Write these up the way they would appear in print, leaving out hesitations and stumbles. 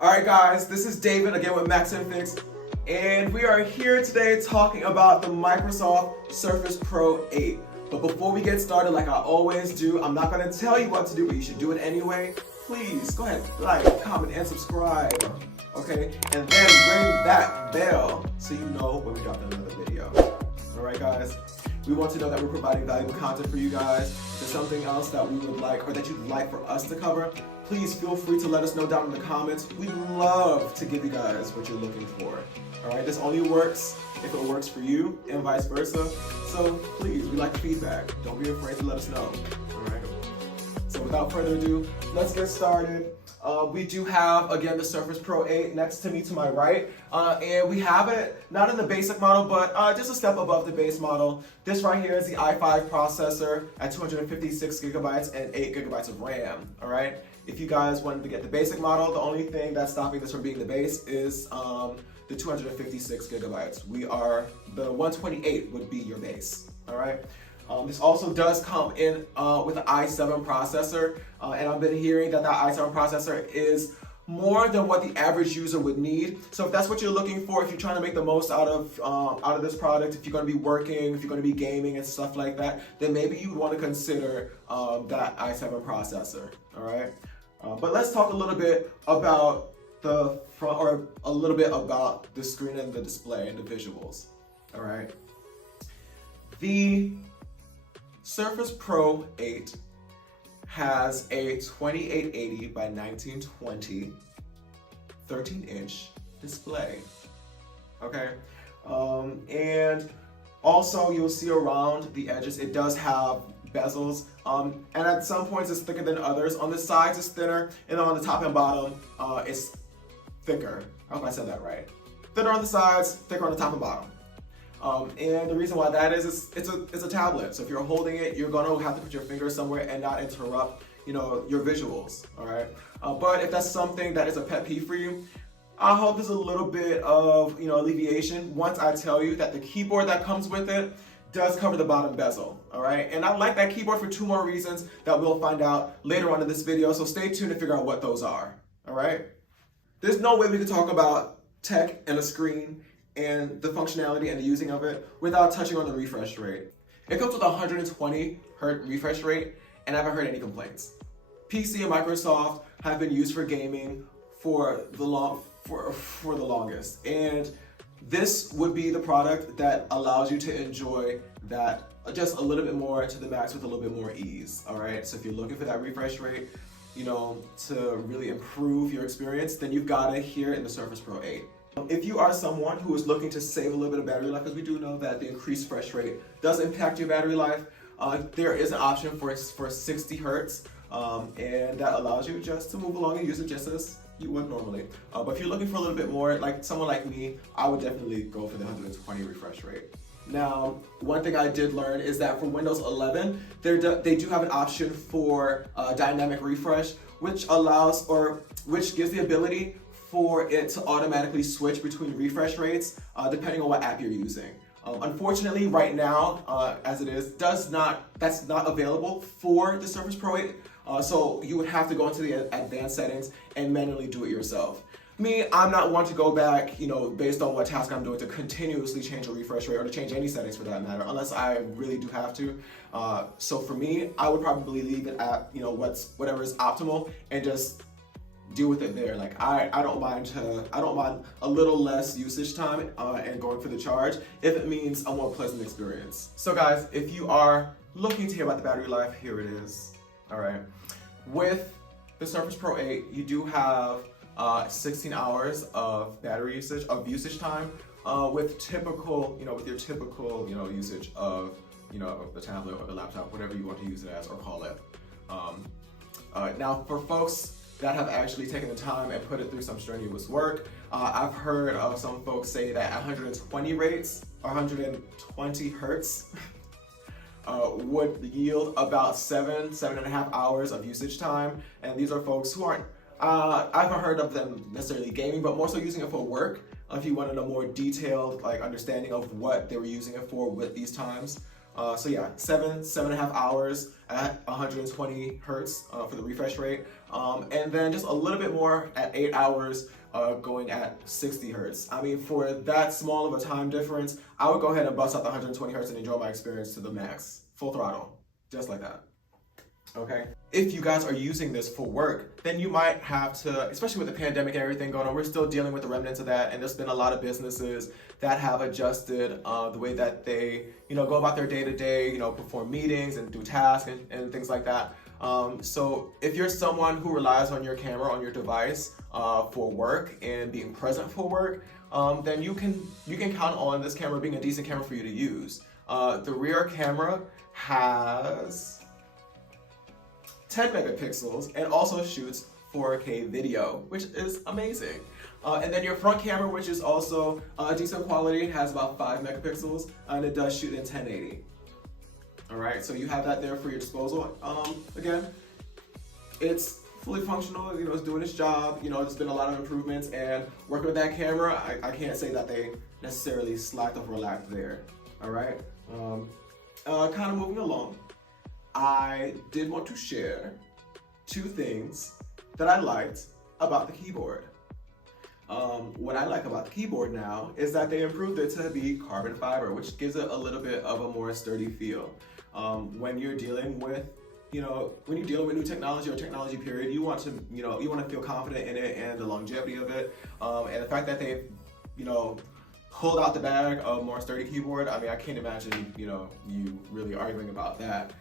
Alright guys, this is David again with MaxInFix, and we are here today talking about the Microsoft Surface Pro 8. But before we get started, like I always do, I'm not going to tell you what to do, but you should do it anyway. Please go ahead, like, comment, and subscribe, okay? And then ring that bell so you know when we drop another video. Alright guys, we want to know that we're providing valuable content for you guys. If there's something else that we would like or that you'd like for us to cover, please feel free to let us know down in the comments. We'd love to give you guys what you're looking for. Alright, this only works if it works for you and vice versa. So please, we like the feedback. Don't be afraid to let us know. Alright. So without further ado, let's get started. We do have, again, the Surface Pro 8 next to me to my right. And we have it not in the basic model, but just a step above the base model. This right here is the i5 processor at 256 gigabytes and 8 gigabytes of RAM. Alright. If you guys wanted to get the basic model, the only thing that's stopping this from being the base is the 256 gigabytes. The 128 would be your base, all right? This also does come in with an i7 processor, and I've been hearing that i7 processor is more than what the average user would need. So if that's what you're looking for, if you're trying to make the most out of this product, if you're going to be working, if you're going to be gaming and stuff like that, then maybe you'd want to consider that i7 processor, all right? But let's talk a little bit about the front, or a little bit about the screen and the display and the visuals. All right. The Surface Pro 8 has a 2880 by 1920 13-inch display. Okay. And also you'll see around the edges, it does have bezels, and at some points it's thicker than others. On the sides it's thinner, and on the top and bottom it's thicker. I hope I said that right. Thinner on the sides, thicker on the top and bottom. And the reason why that is it's a tablet. So if you're holding it, you're gonna have to put your finger somewhere and not interrupt, your visuals. All right. But if that's something that is a pet peeve for you, I hope there's a little bit of alleviation once I tell you that the keyboard that comes with it does cover the bottom bezel, all right? And I like that keyboard for 2 more reasons that we'll find out later on in this video, so stay tuned to figure out what those are, all right? There's no way we could talk about tech and a screen and the functionality and the using of it without touching on the refresh rate. It comes with a 120 hertz refresh rate, and I haven't heard any complaints. PC and Microsoft have been used for gaming for the longest, and this would be the product that allows you to enjoy that just a little bit more to the max with a little bit more ease, all right? So if you're looking for that refresh rate, to really improve your experience, then you've got it here in the Surface Pro 8. If you are someone who is looking to save a little bit of battery life, because we do know that the increased refresh rate does impact your battery life, there is an option for 60 hertz, and that allows you just to move along and use it just as you would normally. But if you're looking for a little bit more, like someone like me, I would definitely go for the 120 refresh rate. Now, one thing I did learn is that for Windows 11, they do have an option for dynamic refresh, which gives the ability for it to automatically switch between refresh rates depending on what app you're using. Unfortunately, right now, as it is, that's not available for the Surface Pro 8. So you would have to go into the advanced settings and manually do it yourself. Me, I'm not one to go back, based on what task I'm doing, to continuously change a refresh rate or to change any settings for that matter, unless I really do have to. So for me, I would probably leave it at, whatever is optimal and just deal with it there. Like I don't mind a little less usage time and going for the charge if it means a more pleasant experience. So guys, if you are looking to hear about the battery life, here it is. All right. With the Surface Pro 8, you do have 16 hours of battery usage, time, with your typical, usage of, the tablet or the laptop, whatever you want to use it as or call it. Now, for folks that have actually taken the time and put it through some strenuous work, I've heard of some folks say that 120 rates or 120 hertz would yield about 7.5 hours of usage time. And these are folks who aren't, I haven't heard of them necessarily gaming, but more so using it for work. If you wanted a more detailed understanding of what they were using it for with these times. So yeah, 7.5 hours at 120 hertz for the refresh rate. And then just a little bit more at 8 hours going at 60 hertz. I mean, for that small of a time difference, I would go ahead and bust out the 120 hertz and enjoy my experience to the max, full throttle, just like that. Okay. If you guys are using this for work, then you might have to, especially with the pandemic and everything going on, we're still dealing with the remnants of that, and there's been a lot of businesses that have adjusted the way that they, go about their day-to-day, perform meetings and do tasks and things like that. So if you're someone who relies on your camera, on your device for work and being present for work, then you can count on this camera being a decent camera for you to use. The rear camera has 10 megapixels and also shoots 4K video, which is amazing. And then your front camera, which is also decent quality, has about 5 megapixels and it does shoot in 1080. All right, so you have that there for your disposal. Again, it's fully functional, it's doing its job. There's been a lot of improvements, and working with that camera, I can't say that they necessarily slacked or relaxed there. All right, kind of moving along. I did want to share 2 things that I liked about the keyboard. What I like about the keyboard now is that they improved it to be carbon fiber, which gives it a little bit of a more sturdy feel. When you're dealing with, new technology or technology period, you want to, you want to feel confident in it and the longevity of it. And the fact that they've, pulled out the bag of more sturdy keyboard, I mean, I can't imagine, you really arguing about that.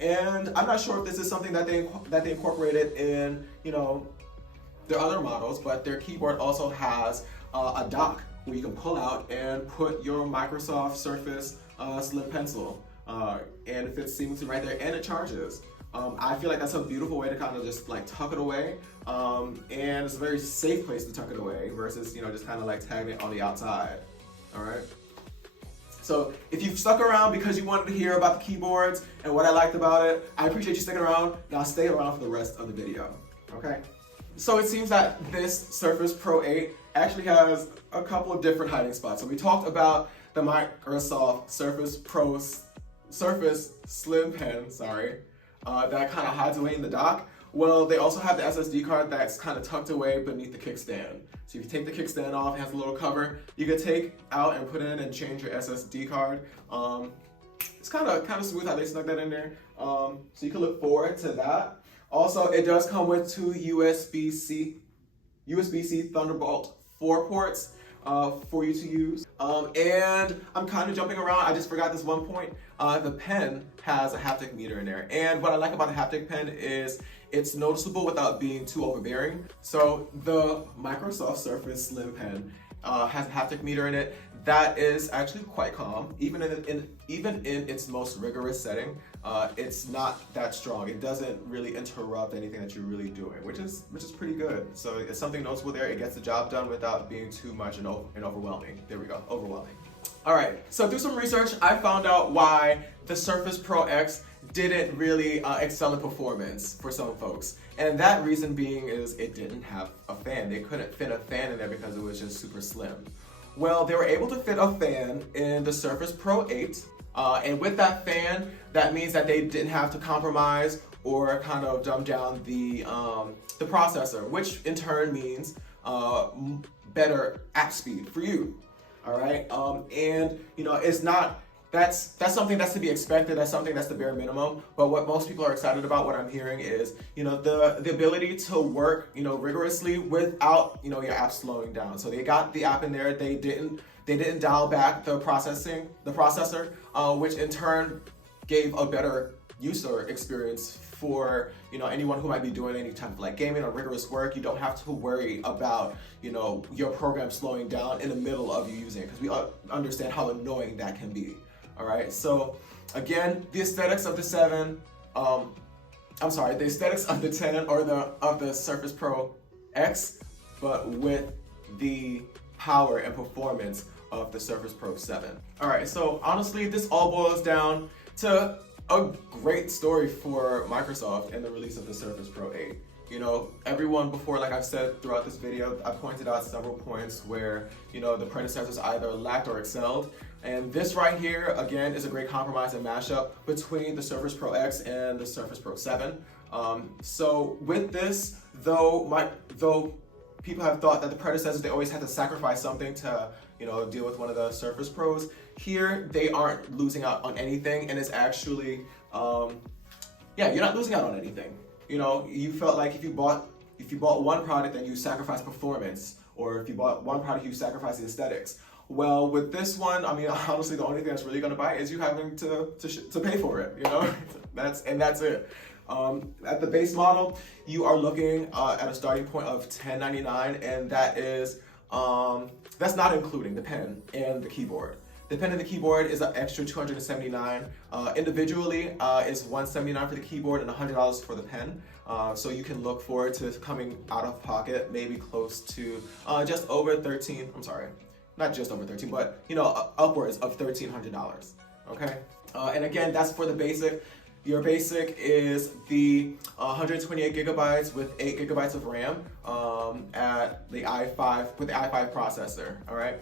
And I'm not sure if this is something that they incorporated in, their other models, but their keyboard also has a dock where you can pull out and put your Microsoft Surface Slim Pencil, and it fits seamlessly right there, and it charges. I feel like that's a beautiful way to kind of just like tuck it away, and it's a very safe place to tuck it away versus just kind of like tagging it on the outside. All right. So if you've stuck around because you wanted to hear about the keyboards and what I liked about it, I appreciate you sticking around. Now stay around for the rest of the video, okay? So it seems that this Surface Pro 8 actually has a couple of different hiding spots. So we talked about the Microsoft Surface Slim Pen, that kind of hides away in the dock. Well, they also have the SSD card that's kind of tucked away beneath the kickstand. So if you take the kickstand off, it has a little cover. You can take out and put in and change your SSD card. It's kind of smooth how they snuck that in there. So you can look forward to that. Also, it does come with 2 USB-C Thunderbolt 4 ports for you to use. And I'm kind of jumping around. I just forgot this one point. The pen has a haptic meter in there. And what I like about the haptic pen is it's noticeable without being too overbearing. So the Microsoft Surface Slim Pen has a haptic meter in it that is actually quite calm. Even in its most rigorous setting, it's not that strong. It doesn't really interrupt anything that you're really doing, which is pretty good. So it's something noticeable there. It gets the job done without being too much and overwhelming. There we go, overwhelming. All right, so through some research, I found out why the Surface Pro X didn't really excel in performance for some folks. And that reason being is it didn't have a fan. They couldn't fit a fan in there because it was just super slim. Well, they were able to fit a fan in the Surface Pro 8. And with that fan, that means that they didn't have to compromise or kind of dumb down the processor, which in turn means better app speed for you. All right, and it's not. That's something that's to be expected. That's something that's the bare minimum. But what most people are excited about, what I'm hearing is, the ability to work, rigorously without, your app slowing down. So they got the app in there. They didn't dial back the processor, which in turn gave a better user experience for anyone who might be doing any type of like gaming or rigorous work. You don't have to worry about your program slowing down in the middle of you using it, because we understand how annoying that can be. All right, so again, the aesthetics of the 10 or of the Surface Pro X, but with the power and performance of the Surface Pro 7. All right, so honestly, this all boils down to a great story for Microsoft and the release of the Surface Pro 8. You know, everyone before, like I've said throughout this video, I pointed out several points where, you know, the predecessors either lacked or excelled. And this right here, again, is a great compromise and mashup between the Surface Pro X and the Surface Pro 7. So with this, though people have thought that the predecessors, they always had to sacrifice something to, you know, deal with one of the Surface Pros. Here, they aren't losing out on anything, and it's actually, yeah, you're not losing out on anything. You know, you felt like if you bought one product, then you sacrifice performance, or if you bought one product, you sacrifice the aesthetics. Well, with this one, I mean, honestly, the only thing that's really going to bite is you having to pay for it. You know, that's it. At the base model, you are looking at a starting point of $10.99, and that is that's not including the pen and the keyboard. The pen and the keyboard is an extra $279. Individually, is $179 for the keyboard and $100 for the pen. So you can look forward to coming out of pocket maybe close to just over 13. I'm sorry, not just over 13, but you know, upwards of $1,300. Okay, and again, that's for the basic. Your basic is the 128 gigabytes with 8 gigabytes of RAM at the i5 with the i5 processor. All right.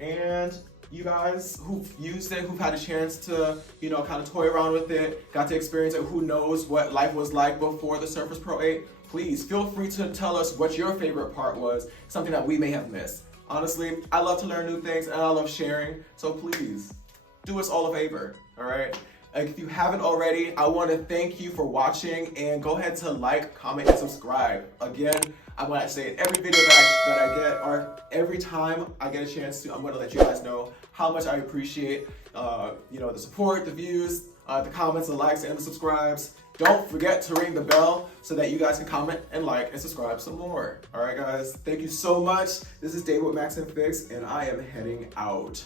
And you guys who've used it, who've had a chance to, you know, kind of toy around with it, got to experience it, who knows what life was like before the Surface Pro 8, please feel free to tell us what your favorite part was, something that we may have missed. Honestly, I love to learn new things and I love sharing, so please do us all a favor, all right? If you haven't already, I want to thank you for watching, and go ahead to like, comment, and subscribe. Again, I'm going to say it every video that I get, or every time I get a chance to, I'm going to let you guys know how much I appreciate you know, the support, the views, the comments, the likes, and the subscribes. Don't forget to ring the bell so that you guys can comment and like and subscribe some more. All right, guys, thank you so much. This is David with Max and Fix, and I am heading out.